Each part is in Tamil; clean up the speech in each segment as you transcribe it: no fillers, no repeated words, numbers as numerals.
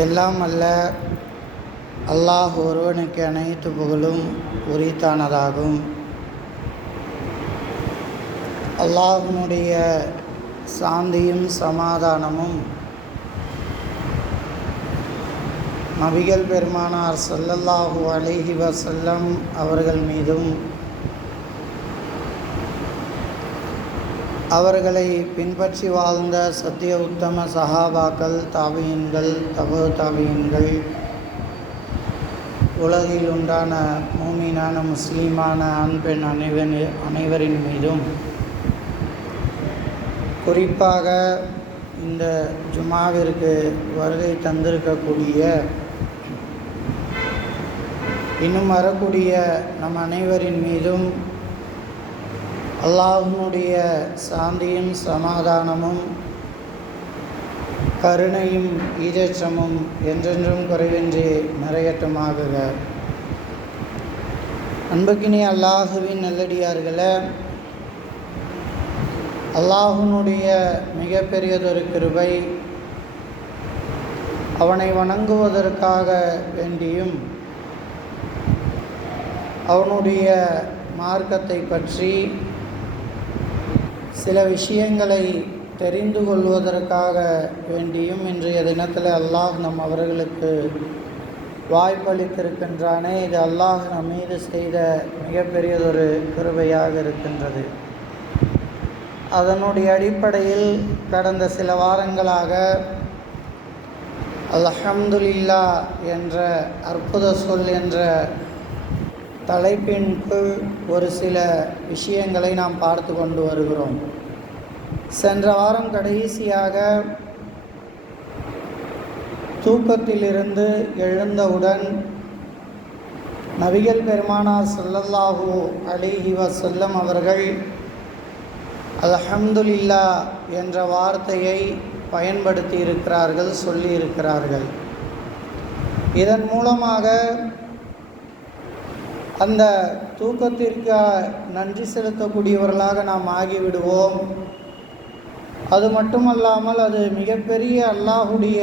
எல்லாம் அல்ல அல்லாஹ் ஒருவனுக்கு அனைத்து புகழும் உரித்தானதாகும். அல்லாஹ்வினுடைய சாந்தியும் சமாதானமும் நபிகள் பெருமானார் ஸல்லல்லாஹு அலைஹி வஸல்லம் அவர்கள் மீதும் அவர்களை பின்பற்றி வாழ்ந்த சத்திய உத்தம சஹாபாக்கள், தாபியீன்கள், தபு தாபியீன்கள், உலகில் உண்டான மூமினான முஸ்லீமான ஆண் பெண் அனைவரின் மீதும், குறிப்பாக இந்த ஜுமாவிற்கு வருகை தந்திருக்கக்கூடிய இன்னும் வரக்கூடிய நம் அனைவரின் மீதும் அல்லாஹ்வினுடைய சாந்தியும் சமாதானமும் கருணையும் ஈரேற்றமும் என்றென்றும் குறைவின்றி நிறையட்டுமாக. அன்புக்கினிய அல்லாஹுவின் நல்லடியார்களே, அல்லாஹ்வினுடைய மிகப்பெரியதொரு கிருபை அவனை வணங்குவதற்காக வேண்டியும் அவனுடைய மார்க்கத்தை பற்றி சில விஷயங்களை தெரிந்து கொள்வதற்காக வேண்டியும் இன்றைய தினத்தில் அல்லாஹ் நம் அவர்களுக்கு வாய்ப்பளித்திருக்கின்றானே, இது அல்லாஹ் நம் மீது செய்த மிகப்பெரியதொரு கிருபையாக இருக்கின்றது. அதனுடைய அடிப்படையில் கடந்த சில வாரங்களாக அல்ஹம்துலில்லாஹ் என்ற அற்புத சொல் என்ற தலைப்பின் கீழ் ஒரு சில விஷயங்களை நாம் பார்த்து கொண்டு வருகிறோம். சென்ற வாரம் கடைசியாக தூக்கத்திலிருந்து எழுந்தவுடன் நபிகள் பெருமானார் ஸல்லல்லாஹு அலைஹி வஸல்லம் அவர்கள் அல்ஹம்துலில்லாஹ் என்ற வார்த்தையை பயன்படுத்தி இருக்கிறார்கள், சொல்லி இருக்கிறார்கள். இதன் மூலமாக அந்த தூக்கத்திற்கு நன்றி செலுத்தக்கூடியவர்களாக நாம் ஆகிவிடுவோம். அது மட்டுமல்லாமல் அது மிகப்பெரிய அல்லாஹுடைய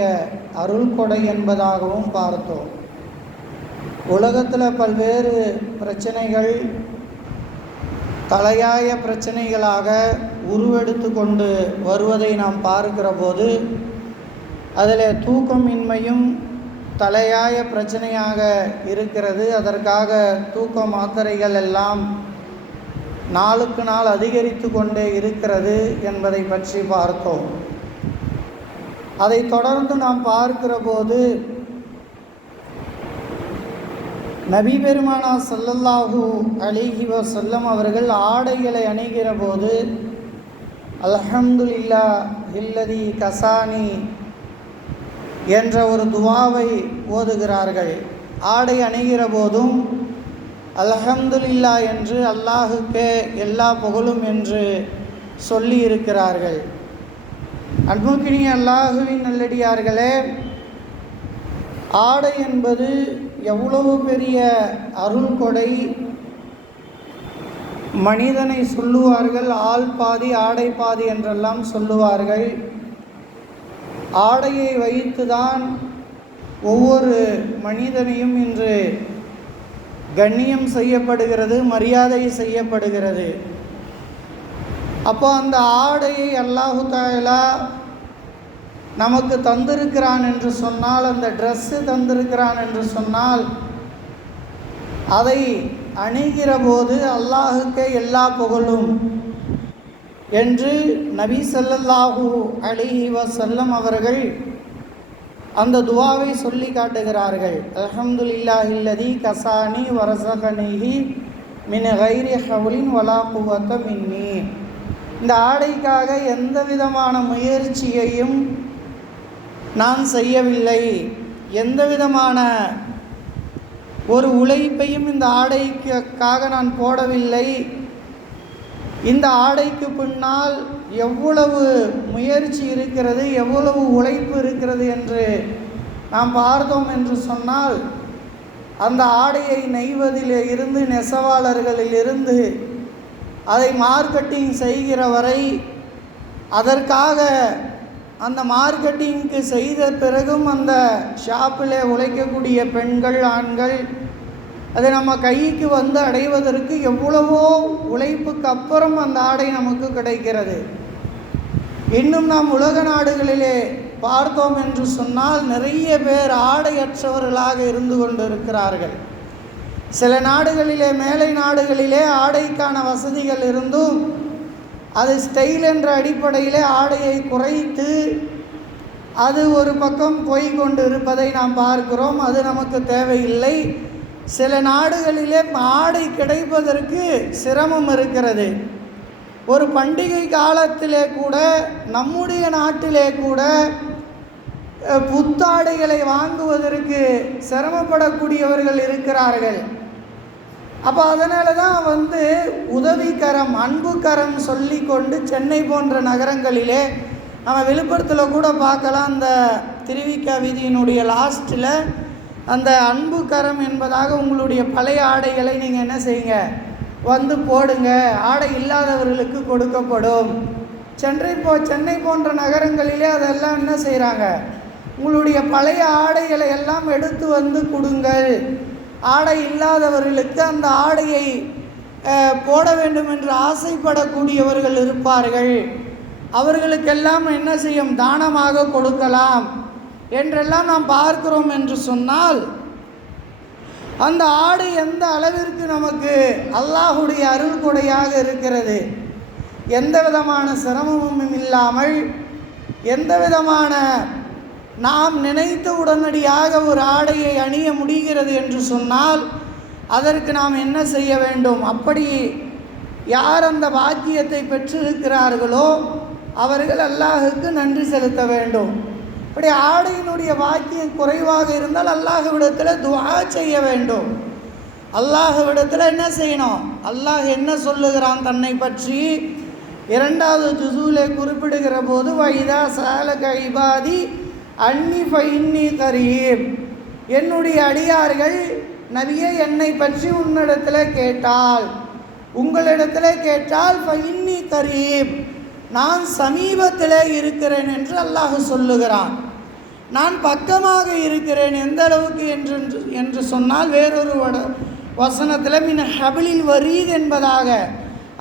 அருள் கொடை என்பதாகவும் பார்த்தோம். உலகத்தில் பல்வேறு பிரச்சனைகள் தலையாய பிரச்சனைகளாக உருவெடுத்து கொண்டு வருவதை நாம் பார்க்கிற போது அதில் தூக்கமின்மையும் தலையாய பிரச்சனையாக இருக்கிறது. அதற்காக தூக்க மாத்திரைகள் எல்லாம் நாளுக்கு நாள் அதிகரித்து கொண்டே இருக்கிறது என்பதை பற்றி பார்த்தோம். அதை தொடர்ந்து நாம் பார்க்கிற போது நபி பெருமானார் ஸல்லல்லாஹு அலைஹி வஸல்லம் அவர்கள் ஆடைகளை அணிகிற போது அல்ஹம்துலில்லாஹ் இல்லதி கசானி என்ற ஒரு துவாவை ஓதுகிறார்கள். ஆடை அணிகிற போதும் அல்ஹம்துலில்லாஹ் என்று அல்லாஹுக்கே எல்லா புகழும் என்று சொல்லி இருக்கிறார்கள். அன்புக்கினிய அல்லாஹுவின் நல்லடியார்களே, ஆடை என்பது எவ்வளவு பெரிய அருள் கொடை. மனிதனை சொல்லுவார்கள் ஆள் பாதி ஆடை பாதி என்றெல்லாம் சொல்லுவார்கள். ஆடையை வைத்துதான் ஒவ்வொரு மனிதனையும் இன்று கண்ணியம் செய்யப்படுகிறது, மரியாதை செய்யப்படுகிறது. அப்போ அந்த ஆடையை அல்லாஹு தஆலா நமக்கு தந்திருக்கிறான் என்று சொன்னால், அந்த ட்ரெஸ்ஸு தந்திருக்கிறான் என்று சொன்னால், அதை அணிகிற போது அல்லாஹுக்கே எல்லா புகழும் என்று நபி ஸல்லல்லாஹு அலைஹி வஸல்லம் அவர்கள் அந்த துவாவை சொல்லி காட்டுகிறார்கள். அல்ஹம்துலில்லாஹி அல்லதி கசானி வரஸகனிஹி மின் கைரி ஹவ்லின் வலா குவத்த மின்னி. இந்த ஆடைக்காக எந்த விதமான முயற்சியையும் நான் செய்யவில்லை, எந்த விதமான ஒரு உழைப்பையும் இந்த ஆடைக்காக நான் போடவில்லை. இந்த ஆடைக்கு பின்னால் எவ்வளவு முயற்சி இருக்கிறது, எவ்வளவு உழைப்பு இருக்கிறது என்று நாம் பார்த்தோம் என்று சொன்னால், அந்த ஆடையை நெய்வதில் இருந்து நெசவாளர்களிலிருந்து அதை மார்க்கெட்டிங் செய்கிற வரை அதற்காக அந்த மார்க்கெட்டிங்க்கு செய்த பிறகும் அந்த ஷாப்பில் உழைக்கக்கூடிய பெண்கள், ஆண்கள் அது நம்ம கைக்கு வந்து அடைவதற்கு எவ்வளவோ உழைப்புக்கு அப்புறம் அந்த ஆடை நமக்கு கிடைக்கிறது. இன்னும் நாம் உலக நாடுகளிலே பார்த்தோம் என்று சொன்னால் நிறைய பேர் ஆடையற்றவர்களாக இருந்து கொண்டு இருக்கிறார்கள். சில நாடுகளிலே, மேலை நாடுகளிலே ஆடைக்கான வசதிகள் இருந்தும் அது ஸ்டைல் என்ற அடிப்படையிலே ஆடையை குறைத்து அது ஒரு பக்கம் போய் கொண்டு இருப்பதை நாம் பார்க்கிறோம். அது நமக்கு தேவையில்லை. சில நாடுகளிலே ஆடை கிடைப்பதற்கு சிரமம் இருக்கிறது. ஒரு பண்டிகை காலத்திலே கூட, நம்முடைய நாட்டிலே கூட புத்தாடைகளை வாங்குவதற்கு சிரமப்படக்கூடியவர்கள் இருக்கிறார்கள். அப்போ அதனால தான் உதவிக்கரம், அன்புக்கரம் சொல்லி கொண்டு சென்னை போன்ற நகரங்களிலே, நம்ம விழுப்புரத்தில் கூட பார்க்கலாம், அந்த திருவிக்கா வீதியினுடைய லாஸ்ட்டில் அந்த அன்புக்கரம் என்பதாக உங்களுடைய பழைய ஆடைகளை நீங்கள் என்ன செய்யுங்க, வந்து போடுங்க, ஆடை இல்லாதவர்களுக்கு கொடுக்கப்படும். சென்னை போன்ற நகரங்களிலே அதெல்லாம் என்ன செய்கிறாங்க, உங்களுடைய பழைய ஆடைகளை எல்லாம் எடுத்து வந்து கொடுங்கள், ஆடை இல்லாதவர்களுக்கு அந்த ஆடையை போட வேண்டும் என்று ஆசைப்படக்கூடியவர்கள் இருப்பார்கள், அவர்களுக்கெல்லாம் என்ன செய்யும், தானமாக கொடுக்கலாம் என்றெல்லாம் நாம் பார்க்கிறோம். என்று சொன்னால் அந்த ஆடை எந்த அளவிற்கு நமக்கு அல்லாஹுடைய அருள் கொடையாக இருக்கிறது. எந்த விதமான சிரமமும் இல்லாமல், எந்த விதமான நாம் நினைத்த உடனடியாக ஒரு ஆடையை அணிய முடிகிறது என்று சொன்னால் அதற்கு நாம் என்ன செய்ய வேண்டும்? அப்படி யார் அந்த பாக்கியத்தை பெற்றிருக்கிறார்களோ அவர்கள் அல்லாஹுக்கு நன்றி செலுத்த வேண்டும். அப்படி ஆடையினுடைய பாக்கியம் குறைவாக இருந்தால் அல்லாஹ்விடத்தில் துஆ செய்ய வேண்டும். அல்லாஹ்விடத்தில் என்ன செய்யணும்? அல்லாஹ் என்ன சொல்லுகிறான் தன்னை பற்றி? 2வது ஜுஸூலே குறிப்பிடுகிற போது, வைதா சஅலக இபாதி அன்னி ஃபஇன்னி கரீப், என்னுடைய அடியார்கள் நபியே என்னை பற்றி உன்னிடத்தில் கேட்டால், உங்களிடத்தில் கேட்டால், ஃபஇன்னி கரீப், நான் சமீபத்தில் இருக்கிறேன் என்று அல்லாஹ் சொல்லுகிறான். நான் பக்கமாக இருக்கிறேன். எந்த அளவுக்கு என்று சொன்னால் வேறொரு வசனத்தில் மின் ஹபிலில் வரீத் என்பதாக,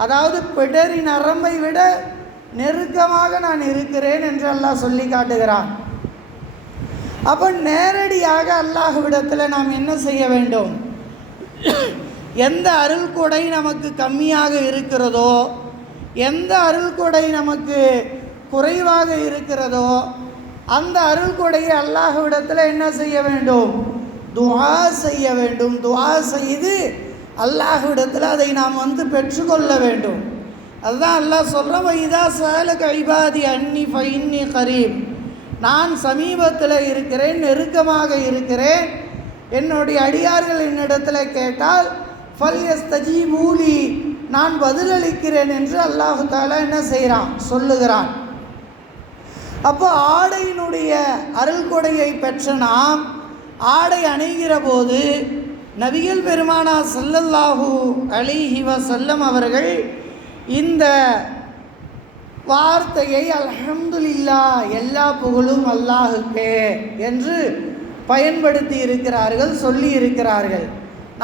அதாவது பிடரின் நரம்பை விட நெருக்கமாக நான் இருக்கிறேன் என்று அல்லாஹ் சொல்லி காட்டுகிறான். அப்போ நேரடியாக அல்லாஹ்விடத்தில் நாம் என்ன செய்ய வேண்டும்? எந்த அருள் கொடை நமக்கு கம்மியாக இருக்கிறதோ, எந்த அருள் கொடை நமக்கு குறைவாக இருக்கிறதோ அந்த அருள் கொடையை அல்லாஹ்விடத்தில் என்ன செய்ய வேண்டும்? துஆ செய்ய வேண்டும். துஆ செய்து அல்லாஹ்விடத்தில் அதை நாம் பெற்றுக்கொள்ள வேண்டும். அதுதான் அல்லாஹ் சொல்கிறான், வைதா சஅலக இபாதி அன்னி ஃபஇன்னி கரீப், நான் சமீபத்தில் இருக்கிறேன், நெருக்கமாக இருக்கிறேன். என்னுடைய அடியார்கள் என்னிடத்தில் கேட்டால் ஃபல்யஸ்தஜீபூ லீ, நான் பதிலளிக்கிறேன் என்று அல்லாஹ் தஆலா என்ன செய்கிறான், சொல்லுகிறான். அப்போ ஆடையினுடைய அருள் கொடையை பெற்ற நாம் ஆடை அணிகிற போது நபிகள் பெருமானா ஸல்லல்லாஹு அலைஹி வஸல்லம் அவர்கள் இந்த வார்த்தையை அல்ஹம்துலில்லாஹ், எல்லா புகழும் அல்லாஹுக்கே என்று பயன்படுத்தி இருக்கிறார்கள், சொல்லி இருக்கிறார்கள்.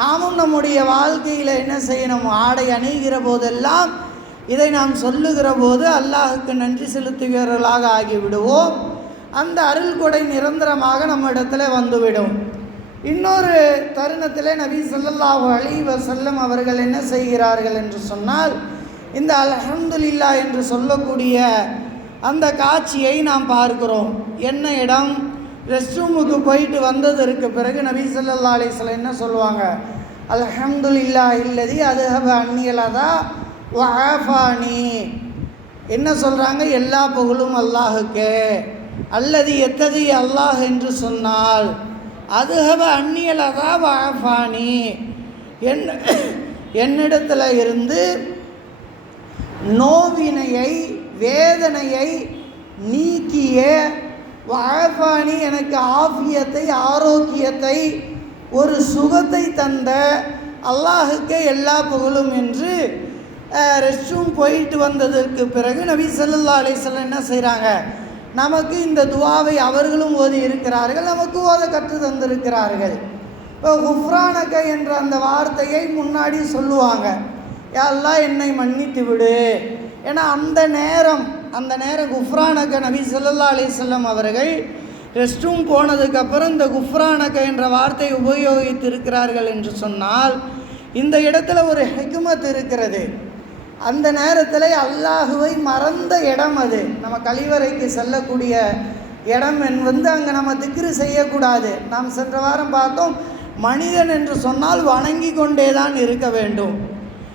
நாமும் நம்முடைய வாழ்க்கையில் என்ன செய்யணும்? ஆடை அணிகிற போதெல்லாம் இதை நாம் சொல்லுகிற போது அல்லாஹுக்கு நன்றி செலுத்துகிறவர்களாக ஆகிவிடுவோம். அந்த அருள் கொடை நிரந்தரமாக நம்ம இடத்துல வந்துவிடும். இன்னொரு தருணத்தில் நபி ஸல்லல்லாஹு அலைஹி வஸல்லம் அவர்கள் என்ன செய்கிறார்கள் என்று சொன்னால், இந்த அல்ஹம்துலில்லாஹ் என்று சொல்லக்கூடிய அந்த காட்சியை நாம் பார்க்கிறோம். என்ன இடம்? ரெஸ்ட் ரூமுக்கு போயிட்டு வந்ததற்கு பிறகு நபி ஸல்லல்லாஹு அலைஹி வஸல்லம் என்ன சொல்லுவாங்க? அல்ஹம்துலில்லாஹ் இல்லதி அதுஹப அன்னியல் அதா வ ஆஃபானி. என்ன சொல்கிறாங்க? எல்லா புகழும் அல்லாஹுக்கே. அல்லது எத்தகைய அல்லாஹ் என்று சொன்னால் அதுஹப அன்னியல் அதா வ ஆஃபானி, என்னிடத்தில் இருந்து நோவினையை, வேதனையை நீக்கிய, வாஃபானி எனக்கு ஆஃபியத்தை, ஆரோக்கியத்தை, ஒரு சுகத்தை தந்த அல்லாஹுக்கே எல்லா புகழும் என்று ரெஸ்ட் ரூம் போயிட்டு வந்ததற்கு பிறகு நபி ஸல்லல்லாஹு அலைஹி வஸல்லம் என்ன செய்கிறாங்க? நமக்கு இந்த துவாவை அவர்களும் ஓதி இருக்கிறார்கள், நமக்கு ஓத கற்று தந்திருக்கிறார்கள். இப்போ குஃப்ரானக என்ற அந்த வார்த்தையை முன்னாடி சொல்லுவாங்க, யா அல்லாஹ் என்னை மன்னித்து விடு. ஏன்னா அந்த நேரம் குஃப்ரானக நபி ஸல்லல்லாஹு அலைஹி வஸல்லம் அவர்கள் ரெஸ்ட் ரூம் போனதுக்கப்புறம் இந்த குஃப்ரானக என்ற வார்த்தையை உபயோகித்திருக்கிறார்கள் என்று சொன்னால் இந்த இடத்துல ஒரு ஹிக்மத் இருக்கிறது. அந்த நேரத்தில் அல்லாஹுவை மறந்த இடம் அது. நம்ம கழிவறைக்கு செல்லக்கூடிய இடம் அங்கே நம்ம திக்ரு செய்யக்கூடாது. நாம் சென்ற வாரம் பார்த்தோம், மனிதன் என்று சொன்னால் வணங்கி கொண்டே தான் இருக்க வேண்டும்.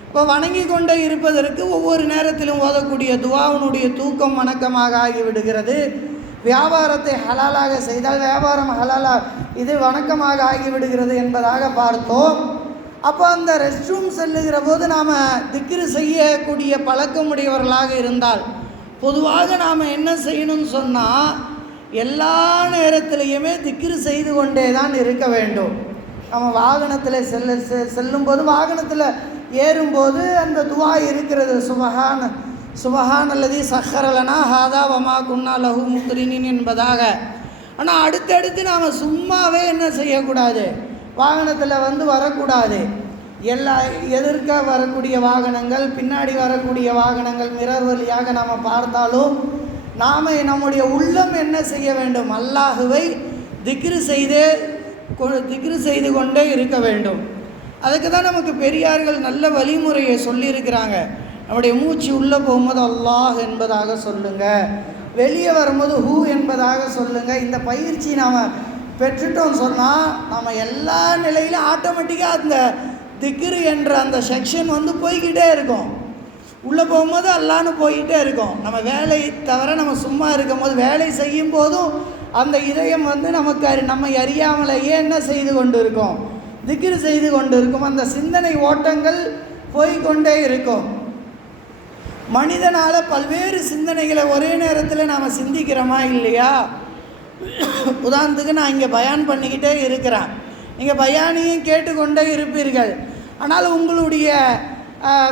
இப்போ வணங்கி கொண்டே இருப்பதற்கு ஒவ்வொரு நேரத்திலும் ஓதக்கூடிய துவாவினுடைய தூக்கம் வணக்கமாக ஆகிவிடுகிறது. வியாபாரத்தை ஹலாலாக செய்தால் வியாபாரம் இது வணக்கமாக ஆகிவிடுகிறது என்பதாக பார்த்தோம். அப்போ அந்த ரெஸ்ட் ரூம் செல்லுகிற போது நாம் திக்ரு செய்யக்கூடிய பழக்கமுடையவர்களாக இருந்தால் பொதுவாக நாம் என்ன செய்யணும்னு சொன்னால் எல்லா நேரத்திலையுமே திக்ரு செய்து கொண்டே தான் இருக்க வேண்டும். நம்ம வாகனத்தில் செல்லும்போது வாகனத்தில் ஏறும்போது அந்த துவா இருக்கிறது, சுபஹான் அல்லதி சஹரலனா ஹாதா வமா குன்னா லஹு முக்ரினின் என்பதாக. ஆனால் அடுத்தடுத்து நாம் சும்மாவே என்ன செய்யக்கூடாது, வாகனத்தில் வரக்கூடாது. எல்லா எதிர்க்க வரக்கூடிய வாகனங்கள், பின்னாடி வரக்கூடிய வாகனங்கள் மிரர் வழியாக நாம் பார்த்தாலும் நாம் நம்முடைய உள்ளம் என்ன செய்ய வேண்டும், அல்லாஹுவை திக்ரு செய்து கொண்டே இருக்க வேண்டும். அதுக்கு தான் நமக்கு பெரியார்கள் நல்ல வழிமுறையை சொல்லியிருக்கிறாங்க. நம்முடைய மூச்சு உள்ளே போகும்போது அல்லாஹ் என்பதாக சொல்லுங்கள், வெளியே வரும்போது ஹூ என்பதாக சொல்லுங்கள். இந்த பயிற்சி நாம் பெற்றுட்டோம் சொன்னால் நம்ம எல்லா நிலையிலும் ஆட்டோமேட்டிக்காக அந்த திக்ரு என்ற அந்த செக்ஷன் போய்கிட்டே இருக்கும். உள்ளே போகும்போது அல்லான்னு போய்கிட்டே இருக்கும். நம்ம வேலை தவிர நம்ம சும்மா இருக்கும் போது வேலை செய்யும் போதும் அந்த இதயம் நம்மை அறியாமலேயே என்ன செய்து கொண்டு இருக்கும், திக்ரு செய்து கொண்டு இருக்கும். அந்த சிந்தனை ஓட்டங்கள் போய்கொண்டே இருக்கும். மனிதனால் பல்வேறு சிந்தனைகளை ஒரே நேரத்தில் நாம் சிந்திக்கிறோமா இல்லையா? உதாரணத்துக்கு நான் இங்கே பயான் பண்ணிக்கிட்டே இருக்கிறேன், நீங்கள் பயானையும் கேட்டுக்கொண்டே இருப்பீர்கள். ஆனால் உங்களுடைய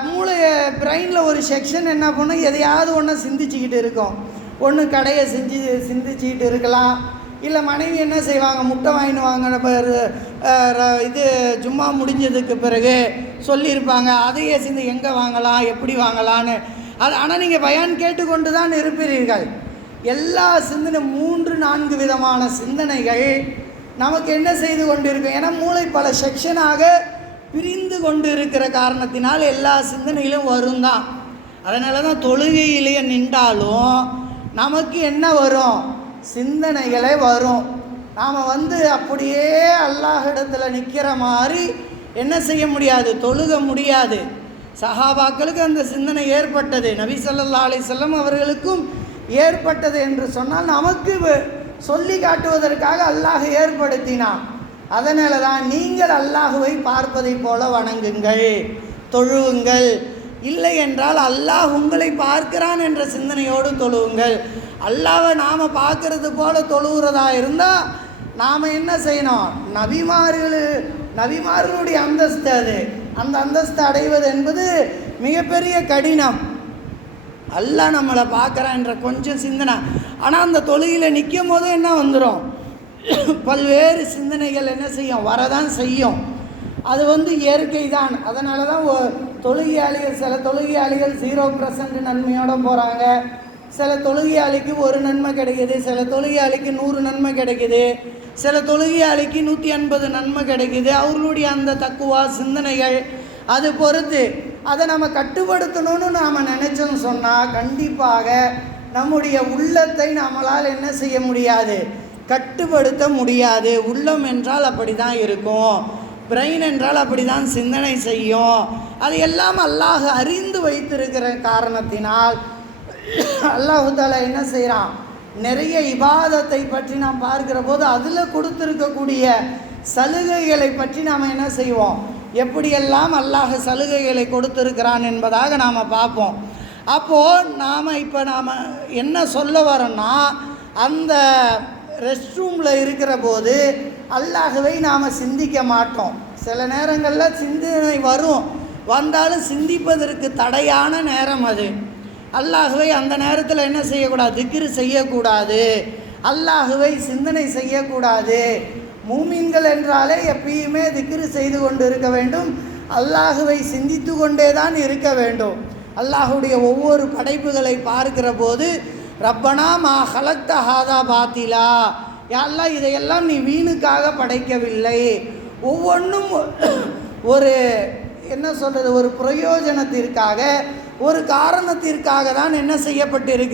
மூளையை பிரெயினில் ஒரு செக்ஷன் என்ன பண்ணால் எதையாவது ஒன்று சிந்திச்சுக்கிட்டு இருக்கும். ஒன்று கடையை சிந்திச்சுக்கிட்டு இருக்கலாம், இல்லை மனைவி என்ன செய்வாங்க, முட்டை வாங்கிட்டு வாங்க இது ஜும்மா முடிஞ்சதுக்கு பிறகு சொல்லியிருப்பாங்க, அதையே எங்கே வாங்கலாம் எப்படி வாங்கலான்னு. ஆனால் நீங்கள் பயான் கேட்டுக்கொண்டு தான் இருப்பீர்கள். எல்லா சிந்தனை 3-4 விதமான சிந்தனைகள் நமக்கு என்ன செய்து கொண்டு இருக்கும். ஏன்னா மூளை பல செக்ஷனாக பிரிந்து கொண்டு இருக்கிற காரணத்தினால் எல்லா சிந்தனைகளும் வரும் தான். அதனால தான் தொழுகையிலேயே நின்றாலும் நமக்கு என்ன வரும், சிந்தனைகளே வரும். நாம் அப்படியே அல்லாஹ்விடத்தில் நிற்கிற மாதிரி என்ன செய்ய முடியாது, தொழுக முடியாது. சஹாபாக்களுக்கு அந்த சிந்தனை ஏற்பட்டது, நபி ஸல்லல்லாஹு அலைஹி வஸல்லம் அவர்களுக்கும் ஏற்பட்டது என்று சொன்னால் நமக்கு சொல்லி காட்டுவதற்காக அல்லாஹ் ஏற்படுத்தினான். அதனால தான் நீங்கள் அல்லாஹுவை பார்ப்பதை போல வணங்குங்கள், தொழுவுங்கள். இல்லை என்றால் அல்லாஹ் உங்களை பார்க்கிறான் என்ற சிந்தனையோடு தொழுவுங்கள். அல்லாஹ்வை நாம் பார்க்கறது போல தொழுகிறதா இருந்தால் நாம் என்ன செய்யணும், நபிமார்களுடைய அந்தஸ்து அது. அந்த அந்தஸ்து அடைவது என்பது மிகப்பெரிய கடினம். அல்லாஹ் நம்மளை பார்க்குறான் என்ற கொஞ்சம் சிந்தனை. ஆனால் அந்த தொழுகையில் நிற்கும் போது என்ன வந்துடும், பல்வேறு சிந்தனைகள் என்ன செய்யும், வரதான் செய்யும். அது இயற்கை தான். அதனால தான் சில தொழுகையாளிகள் 0% நன்மையோடு போகிறாங்க. சில தொழுகையாளிக்கு 1 நன்மை கிடைக்கிது, சில தொழுகையாளிக்கு 100 நன்மை கிடைக்கிது, சில தொழுகையாளிக்கு 150 நன்மை கிடைக்கிது. அவர்களுடைய அந்த தக்குவா சிந்தனைகள் அது பொறுத்து அதை நம்ம கட்டுப்படுத்தணும்னு நாம் நினச்சோன்னு சொன்னால் கண்டிப்பாக நம்முடைய உள்ளத்தை நம்மளால் என்ன செய்ய முடியாது, கட்டுப்படுத்த முடியாது. உள்ளம் என்றால் அப்படி தான் இருக்கும், பிரெயின் என்றால் அப்படி தான் சிந்தனை செய்யும். அது எல்லாம் அல்லாஹ் அறிந்து வைத்திருக்கிற காரணத்தினால் அல்லாஹு தஆலா என்ன செய்கிறான், நிறைய இபாதத்தை பற்றி நாம் பார்க்கிற போது அதில் கொடுத்துருக்கக்கூடிய சலுகைகளை பற்றி நாம் என்ன செய்வோம், எப்படியெல்லாம் அல்லாஹ் சலுகைகளை கொடுத்துருக்கிறான் என்பதாக நாம் பார்ப்போம். அப்போது நாம் என்ன சொல்ல வரோன்னா, அந்த ரெஸ்ட் ரூமில் இருக்கிற போது அல்லாஹ்வை நாம் சிந்திக்க மாட்டோம். சில நேரங்களில் சிந்தனை வந்தாலும் சிந்திப்பதற்கு தடையான நேரம் அது. அல்லாஹுவை அந்த நேரத்தில் என்ன செய்யக்கூடாது? திக்ரு செய்யக்கூடாது, அல்லாஹுவை சிந்தனை செய்யக்கூடாது. மூமின்கள் என்றாலே எப்பயுமே திக்ரு செய்து கொண்டு இருக்க வேண்டும், அல்லாஹுவை சிந்தித்து கொண்டே தான் இருக்க வேண்டும். அல்லாஹுடைய ஒவ்வொரு படைப்புகளை பார்க்கிற போது ரப்பனா மா ஹலக்த ஹாதா பாத்திலா, யா அல்லாஹ் இதையெல்லாம் நீ வீணுக்காக படைக்கவில்லை, ஒவ்வொன்றும் ஒரு என்ன சொல்கிறது, ஒரு பிரயோஜனத்திற்காக, ஒரு காரணத்திற்காக தான் என்ன செய்யப்பட்டிருக்கு.